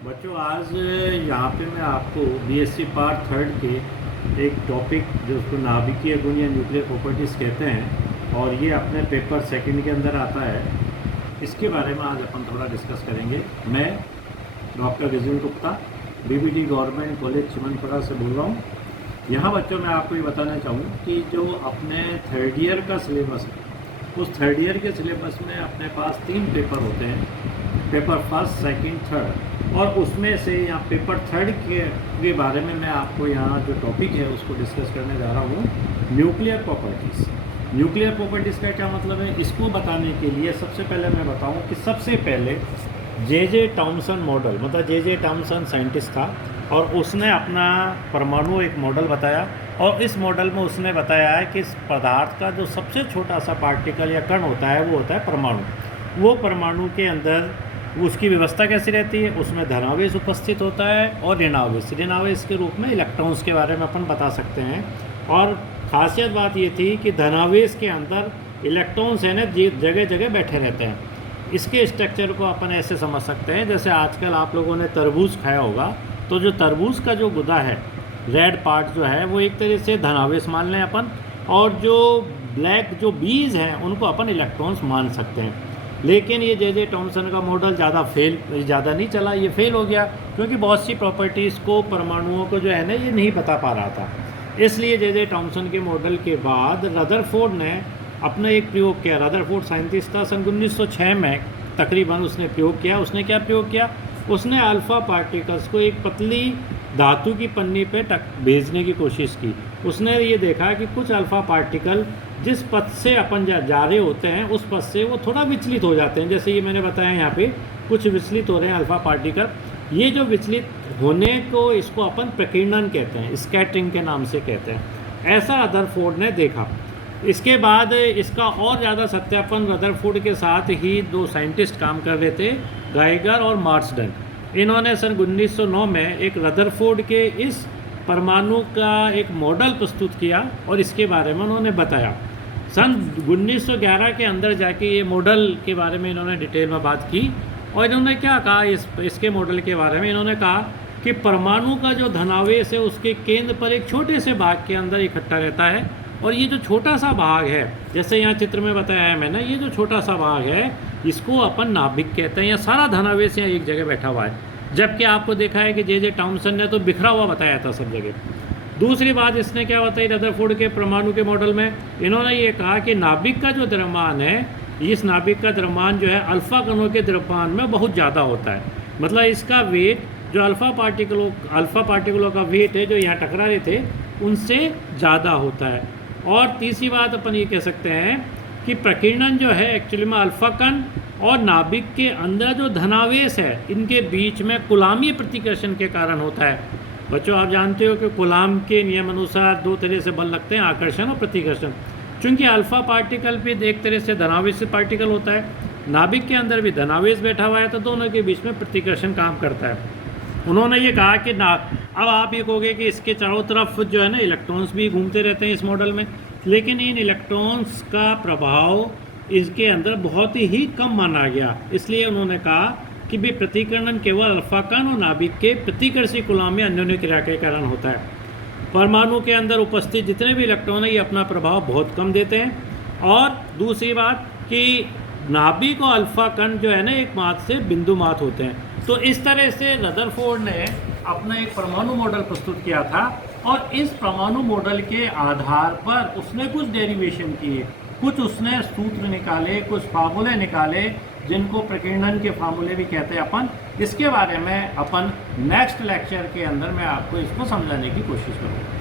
बच्चों आज यहाँ पे मैं आपको बीएससी पार्ट थर्ड के एक टॉपिक जो उसको नाभिकीय गुण या न्यूक्लियर प्रॉपर्टीज़ कहते हैं और ये अपने पेपर सेकंड के अंदर आता है। इसके बारे में आज अपन थोड़ा डिस्कस करेंगे। मैं doctor Rijun Gupta BBT government college Chimanpura से बोल रहा हूँ। यहाँ बच्चों मैं आपको ये बताना चाहूँ कि जो अपने थर्ड ईयर का सिलेबस है उस थर्ड ईयर के सिलेबस में अपने पास 3 पेपर होते हैं, पेपर फर्स्ट, सेकंड, थर्ड। और उसमें से यहाँ पेपर थर्ड के बारे में मैं आपको यहाँ जो टॉपिक है उसको डिस्कस करने जा रहा हूँ, न्यूक्लियर प्रॉपर्टीज़। न्यूक्लियर प्रॉपर्टीज़ का क्या मतलब है, इसको बताने के लिए सबसे पहले मैं बताऊँ कि सबसे पहले जे टॉमसन मॉडल, मतलब जे टॉमसन साइंटिस्ट था और उसने अपना परमाणु एक मॉडल बताया और इस मॉडल में उसने बताया है कि इस पदार्थ का जो सबसे छोटा सा पार्टिकल या कण होता है वो होता है परमाणु। वो परमाणु के अंदर उसकी व्यवस्था कैसी रहती है, उसमें धनावेश उपस्थित होता है और ऋणावेश के रूप में इलेक्ट्रॉन्स के बारे में अपन बता सकते हैं। और ख़ासियत बात ये थी कि धनावेश के अंदर इलेक्ट्रॉन्स है ना जगह जगह बैठे रहते हैं। इसके स्ट्रक्चर को अपन ऐसे समझ सकते हैं जैसे आजकल आप लोगों ने तरबूज खाया होगा, तो जो तरबूज का जो गुदा है, रेड पार्ट जो है वो एक तरह से धनावेश मान लें अपन, और जो ब्लैक जो बीज हैं उनको अपन इलेक्ट्रॉन्स मान सकते हैं। लेकिन ये जे टॉमसन का मॉडल ज़्यादा नहीं चला, ये फेल हो गया क्योंकि बहुत सी प्रॉपर्टीज़ को परमाणुओं को जो है ना ये नहीं बता पा रहा था। इसलिए जे टॉमसन के मॉडल के बाद रदरफोर्ड ने अपना एक प्रयोग किया। रदरफोर्ड साइंटिस्ट था, सन 1906 में तकरीबन उसने प्रयोग किया। उसने क्या प्रयोग किया, उसने अल्फ़ा पार्टिकल्स को एक पतली धातु की पन्नी पे भेजने की कोशिश की। उसने ये देखा कि कुछ अल्फ़ा पार्टिकल जिस पथ से अपन जा रहे होते हैं उस पथ से वो थोड़ा विचलित हो जाते हैं। जैसे ये मैंने बताया यहाँ पे कुछ विचलित हो रहे हैं अल्फ़ा पार्टिकल। ये जो विचलित होने को इसको अपन प्रकीर्णन कहते हैं, स्कैटरिंग के नाम से कहते हैं। ऐसा रदरफोर्ड ने देखा। इसके बाद इसका और ज़्यादा सत्यापन रदरफोर्ड के साथ ही 2 साइंटिस्ट काम कर रहे थे, गाइगर और मार्सडन। इन्होंने सन 1909 में एक रदरफोर्ड के इस परमाणु का एक मॉडल प्रस्तुत किया और इसके बारे में उन्होंने बताया। सन 1911 के अंदर जाके ये मॉडल के बारे में इन्होंने डिटेल में बात की और इन्होंने क्या कहा, इसके मॉडल के बारे में इन्होंने कहा कि परमाणु का जो धनावेश है उसके केंद्र पर एक छोटे से भाग के अंदर इकट्ठा रहता है और ये जो छोटा सा भाग है, जैसे यहाँ चित्र में बताया है मैंने, ये जो छोटा सा भाग है इसको अपन नाभिक कहते हैं। या सारा धनावेश यहाँ एक जगह बैठा हुआ है, जबकि आपको देखा है कि जे टॉमसन ने तो बिखरा हुआ बताया था सब जगह। दूसरी बात इसने क्या बताई रदरफोर्ड के परमाणु के मॉडल में, इन्होंने ये कहा कि नाभिक का जो द्रव्यमान है, इस नाभिक का द्रव्यमान जो है अल्फ़ा कणों के द्रव्यमान में बहुत ज़्यादा होता है। मतलब इसका वेट जो अल्फ़ा पार्टिकलों का वेट है जो यहाँ टकरा रहे थे उनसे ज़्यादा होता है। और तीसरी बात अपन ये कह सकते हैं कि प्रकीर्णन जो है एक्चुअली में अल्फ़ा कण और नाभिक के अंदर जो धनावेश है इनके बीच में कूलामी प्रतिकर्षण के कारण होता है। बच्चों आप जानते हो कि कूलाम के नियम अनुसार 2 तरह से बल लगते हैं, आकर्षण और प्रतिकर्षण। चूँकि अल्फ़ा पार्टिकल भी एक तरह से धनावेश पार्टिकल होता है, नाभिक के अंदर भी धनावेश बैठा हुआ है, तो दोनों के बीच में प्रतिकर्षण काम करता है। उन्होंने ये कहा कि अब आप ये कहोगे कि इसके चारों तरफ जो है ना इलेक्ट्रॉन्स भी घूमते रहते हैं इस मॉडल में, लेकिन इन इलेक्ट्रॉन्स का प्रभाव इसके अंदर बहुत ही कम माना गया। इसलिए उन्होंने कहा कि भी प्रतिकर्षण केवल अल्फ़ा कण और नाभिक के प्रतिकर्षी कूलामी अन्योन्य क्रिया के कारण होता है। परमाणु के अंदर उपस्थित जितने भी इलेक्ट्रॉन हैं ये अपना प्रभाव बहुत कम देते हैं। और दूसरी बात कि नाभिक और अल्फ़ा कण जो है ना एक मात से बिंदु मात होते हैं। तो इस तरह से रदरफोर्ड ने अपना एक परमाणु मॉडल प्रस्तुत किया था और इस परमाणु मॉडल के आधार पर उसने कुछ डेरिवेशन किए, कुछ उसने सूत्र निकाले, कुछ फार्मूले निकाले जिनको प्रकीर्णन के फार्मूले भी कहते हैं अपन। इसके बारे में अपन नेक्स्ट लेक्चर के अंदर मैं आपको इसको समझाने की कोशिश करूँगा।